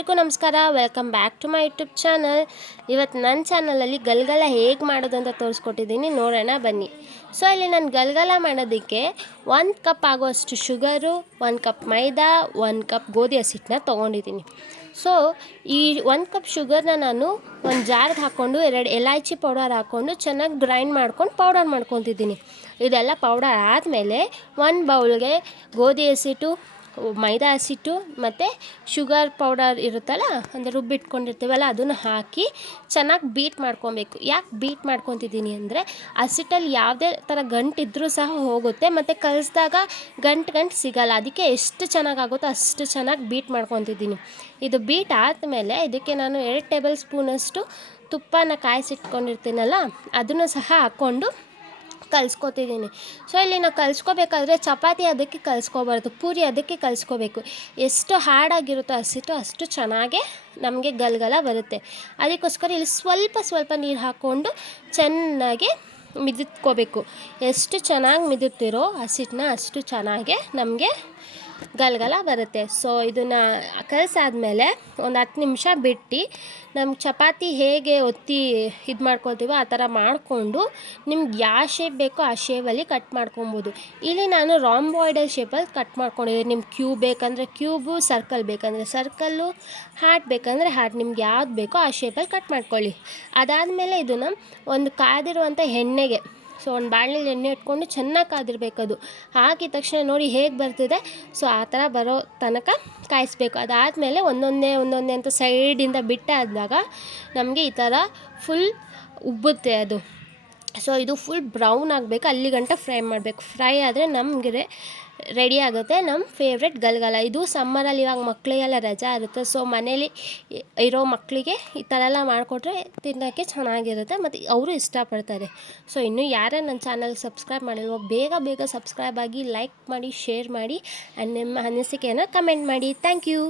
ಎಲ್ರಿಗೂ ನಮಸ್ಕಾರ. Welcome back to my YouTube channel. ಇವತ್ತು ನನ್ನ ಚಾನಲಲ್ಲಿ ಗಲಗಲ ಹೇಗೆ ಮಾಡೋದು ಅಂತ ತೋರಿಸ್ಕೊಟ್ಟಿದ್ದೀನಿ, ನೋಡೋಣ ಬನ್ನಿ. ಸೊ ಇಲ್ಲಿ ನಾನು ಗಲಗಲ ಮಾಡೋದಕ್ಕೆ 1 ಕಪ್ ಆಗುವಷ್ಟು ಶುಗರು, 1 ಕಪ್ ಮೈದಾ, 1 ಕಪ್ ಗೋಧಿ ಹಸಿಟ್ಟನ್ನ ತೊಗೊಂಡಿದ್ದೀನಿ. ಸೊ ಈ 1 ಕಪ್ ಶುಗರ್ನ ನಾನು ಒಂದು ಜಾರ್ಗೆ ಹಾಕ್ಕೊಂಡು 2 ಇಲಾಚಿ ಪೌಡರ್ ಹಾಕ್ಕೊಂಡು ಚೆನ್ನಾಗಿ ಗ್ರೈಂಡ್ ಮಾಡ್ಕೊಂಡು ಪೌಡರ್ ಮಾಡ್ಕೊತಿದ್ದೀನಿ. ಇದೆಲ್ಲ ಪೌಡರ್ ಆದಮೇಲೆ 1 ಬೌಲ್ಗೆ ಗೋಧಿ ಹಸಿಟ್ಟು, ಮೈದಾ ಹಸಿಟ್ಟು ಮತ್ತು ಶುಗರ್ ಪೌಡರ್ ಇರುತ್ತಲ್ಲ, ಅಂದರೆ ರುಬ್ಬಿಟ್ಕೊಂಡಿರ್ತೀವಲ್ಲ, ಅದನ್ನು ಹಾಕಿ ಚೆನ್ನಾಗಿ ಬೀಟ್ ಮಾಡ್ಕೊಬೇಕು. ಯಾಕೆ ಬೀಟ್ ಮಾಡ್ಕೊತಿದ್ದೀನಿ ಅಂದರೆ ಹಸಿಟ್ಟಲ್ಲಿ ಯಾವುದೇ ಥರ ಗಂಟಿದ್ರೂ ಸಹ ಹೋಗುತ್ತೆ ಮತ್ತು ಕಲಿಸಿದಾಗ ಗಂಟು ಸಿಗಲ್ಲ. ಅದಕ್ಕೆ ಎಷ್ಟು ಚೆನ್ನಾಗಾಗುತ್ತೋ ಅಷ್ಟು ಚೆನ್ನಾಗಿ ಬೀಟ್ ಮಾಡ್ಕೊತಿದ್ದೀನಿ. ಇದು ಬೀಟ್ ಆದಮೇಲೆ ಇದಕ್ಕೆ ನಾನು 2 ಟೇಬಲ್ ಸ್ಪೂನಷ್ಟು ತುಪ್ಪನ ಕಾಯಿಸಿಟ್ಕೊಂಡಿರ್ತೀನಲ್ಲ, ಅದನ್ನು ಸಹ ಹಾಕ್ಕೊಂಡು ಕಲಿಸ್ಕೊತಿದ್ದೀನಿ. ಸೊ ಇಲ್ಲಿ ನಾವು ಕಲಿಸ್ಕೋಬೇಕಾದ್ರೆ ಚಪಾತಿ ಅದಕ್ಕೆ ಕಲಿಸ್ಕೋಬಾರ್ದು, ಪೂರಿ ಅದಕ್ಕೆ ಕಲಿಸ್ಕೋಬೇಕು. ಎಷ್ಟು ಹಾರ್ಡಾಗಿರುತ್ತೋ ಹಸಿಟ್ಟು ಅಷ್ಟು ಚೆನ್ನಾಗೇ ನಮಗೆ ಗಲಗಲ ಬರುತ್ತೆ. ಅದಕ್ಕೋಸ್ಕರ ಇಲ್ಲಿ ಸ್ವಲ್ಪ ನೀರು ಹಾಕ್ಕೊಂಡು ಚೆನ್ನಾಗಿ ಮಿದುತ್ಕೋಬೇಕು. ಎಷ್ಟು ಚೆನ್ನಾಗಿ ಮಿದುತ್ತೀರೋ ಹಸಿಟ್ಟನ್ನ ಅಷ್ಟು ಚೆನ್ನಾಗೇ ನಮಗೆ ಗಲಗಲ ಬರುತ್ತೆ. ಸೊ ಇದನ್ನು ಕಲಸಾದ್ಮೇಲೆ ಒಂದು 10 ನಿಮಿಷ ಬಿಟ್ಟು ನಮ್ಗೆ ಚಪಾತಿ ಹೇಗೆ ಒತ್ತಿ ಇದು ಮಾಡ್ಕೊಳ್ತೀವೋ ಆ ಥರ ಮಾಡಿಕೊಂಡು ನಿಮ್ಗೆ ಯಾವ ಶೇಪ್ ಬೇಕೋ ಆ ಶೇಪಲ್ಲಿ ಕಟ್ ಮಾಡ್ಕೊಬೋದು. ಇಲ್ಲಿ ನಾನು ರಾಂಬಾಯ್ಡಲ್ ಶೇಪಲ್ಲಿ ಕಟ್ ಮಾಡ್ಕೊಂಡಿದ್ದೀನಿ. ನಿಮ್ಗೆ ಕ್ಯೂಬ್ ಬೇಕಂದರೆ ಕ್ಯೂಬು, ಸರ್ಕಲ್ ಬೇಕಂದರೆ ಸರ್ಕಲ್ಲು, ಹಾರ್ಟ್ ಬೇಕಂದರೆ ಹಾರ್ಟ್, ನಿಮ್ಗೆ ಯಾವ್ದು ಬೇಕೋ ಆ ಶೇಪಲ್ಲಿ ಕಟ್ ಮಾಡ್ಕೊಳ್ಳಿ. ಅದಾದಮೇಲೆ ಇದನ್ನು ಒಂದು ಕಾದಿರುವಂಥ ಎಣ್ಣೆಗೆ, ಸೊ ಒಂದು ಬಾಣಲೆಯಲ್ಲಿ ಎಣ್ಣೆ ಇಟ್ಕೊಂಡು ಚೆನ್ನಾಗಿ ಕಾದಿರಬೇಕದು. ಹಾಕಿದ ತಕ್ಷಣ ನೋಡಿ ಹೇಗೆ ಬರ್ತಿದೆ, ಸೊ ಆ ಥರ ಬರೋ ತನಕ ಕಾಯಿಸ್ಬೇಕು. ಅದಾದಮೇಲೆ ಒಂದೊಂದೇ ಅಂತ ಸೈಡಿಂದ ಬಿಟ್ಟಾದಾಗ ನಮಗೆ ಈ ಥರ ಫುಲ್ ಉಬ್ಬುತ್ತೆ ಅದು. ಸೊ ಇದು ಫುಲ್ ಬ್ರೌನ್ ಆಗಬೇಕು, ಅಲ್ಲಿ ಗಂಟ ಫ್ರೈ ಮಾಡಬೇಕು. ಫ್ರೈ ಆದರೆ ನಮಗೆ ರೆಡಿ ಆಗುತ್ತೆ ನಮ್ಮ ಫೇವ್ರೆಟ್ ಗಲಗಲ. ಇದು ಸಮ್ಮರಲ್ಲಿ ಇವಾಗ ಮಕ್ಕಳಿಗೆಲ್ಲ ರಜಾ ಇರುತ್ತೆ, ಸೊ ಮನೇಲಿ ಇರೋ ಮಕ್ಕಳಿಗೆ ಈ ಥರ ಎಲ್ಲ ಮಾಡಿಕೊಟ್ರೆ ತಿನ್ನೋಕ್ಕೆ ಚೆನ್ನಾಗಿರುತ್ತೆ ಮತ್ತು ಅವರು ಇಷ್ಟಪಡ್ತಾರೆ. ಸೊ ಇನ್ನೂ ಯಾರೇ ನನ್ನ ಚಾನಲ್ಗೆ ಸಬ್ಸ್ಕ್ರೈಬ್ ಮಾಡಿಲ್ವೋ ಬೇಗ ಸಬ್ಸ್ಕ್ರೈಬ್ ಆಗಿ, ಲೈಕ್ ಮಾಡಿ, ಶೇರ್ ಮಾಡಿ ಆ್ಯಂಡ್ ನಿಮ್ಮ ಅನಿಸಿಕೆಯನ್ನು ಕಮೆಂಟ್ ಮಾಡಿ. Thank you.